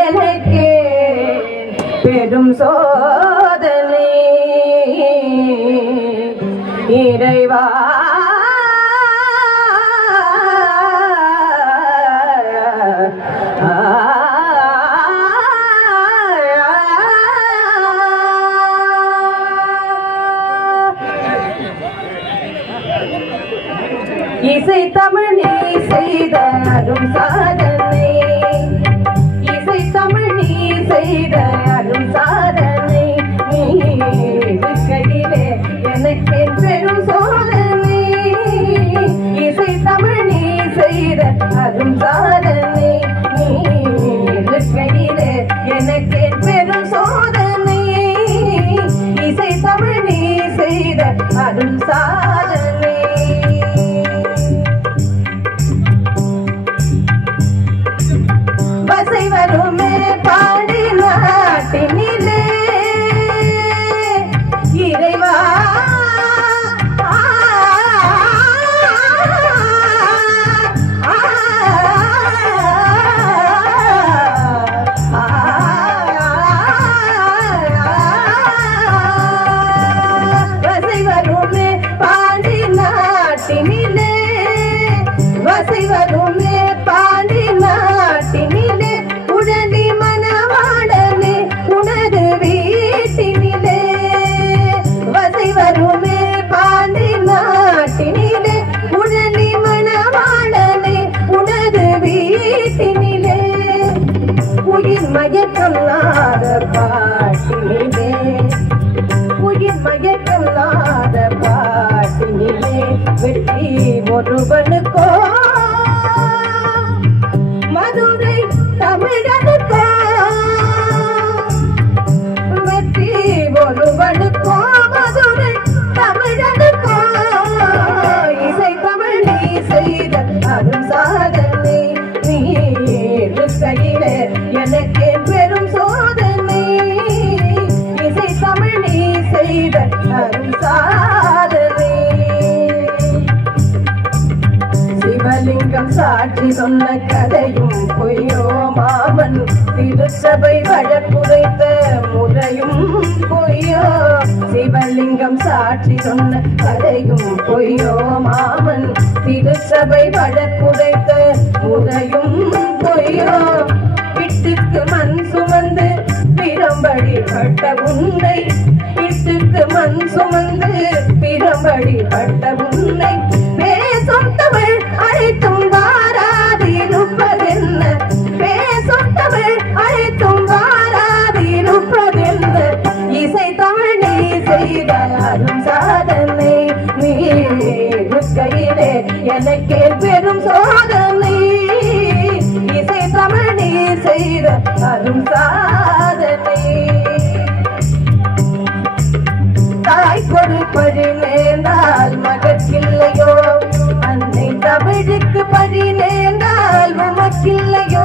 எனக்கே பெரும் சோதனை இறைவா இசை தமிழ் நீ செய்த அரும் சாதனை இசை தமிழ் நீ செய்த அரும் சாதனை நீ கையிலே எனக்கு பெரும் சோதனை இசை தமிழ் நீ செய்த அரும் சாதனை நீ கையிலே எனக்கு பெரும் சோதனை இசை தமிழ் நீ செய்த அரும் சாதனை வசை வருமே பாடி நாட்டினிலே இறைவா வசை வருமே பாடி நாட்டினிலே வசை வருமே பாடி நாட்டினிலே உடனே மனவாடனே உனது வீட்டினிலே வசை வருமே பாண்டி நாட்டினிலே உடனே மனவாடனே உனது வீட்டினிலே உயிர் மயக்கல்லாத பாட்டினிலே உயிர் மயக்கல்லாத பாட்டினிலே வெற்றி ஒருவனுக்கோ மதுரை தமிழனுக்கோ வெற்றி ஒருவனுக்கோ மதுரை தமிழனுக்கோ இசை தமிழ் நீ செய்த அரும் சாதனை நீ கையிலே எனக்கு பெரும் சோதனை இசை தமிழ் நீ செய்த அரும் சாதனை சிவலிங்கம் சாட்சி சொன்ன கதையும் பொய்யோ மாமன் திருச்சபை வழக்குரைத்த முறையும் பொய்யோ சிவலிங்கம் சாட்சி சொன்ன கதையும் பொய்யோ மாமன் திருச்சபை வழக்குரைத்த முறையும் பொய்யோ வீட்டுக்கு மண் சுமந்து பிரம்படி பட்ட உன்னை வீட்டுக்கு மண் சுமந்து பிரம்படி பட்ட உன்னை பேசும் தமிழ் அழைத்தும் வாராதிருப்பதென்ன பேசும் தமிழ் அழைத்தும் வாராதிருப்பதென்ன இசை தமிழ் நீ செய்த அரும் சாதனை நீ கையிலே எனக்கே பெரும் சோதனை இசை தமிழ் நீ செய்த அரும் சாதனை தாய் கொடுப்பது நேர்ந்தால் மகற்கில்லையோ அன்னை தமிழுக்கு படி நேர்ந்தால் உமக்கில்லையோ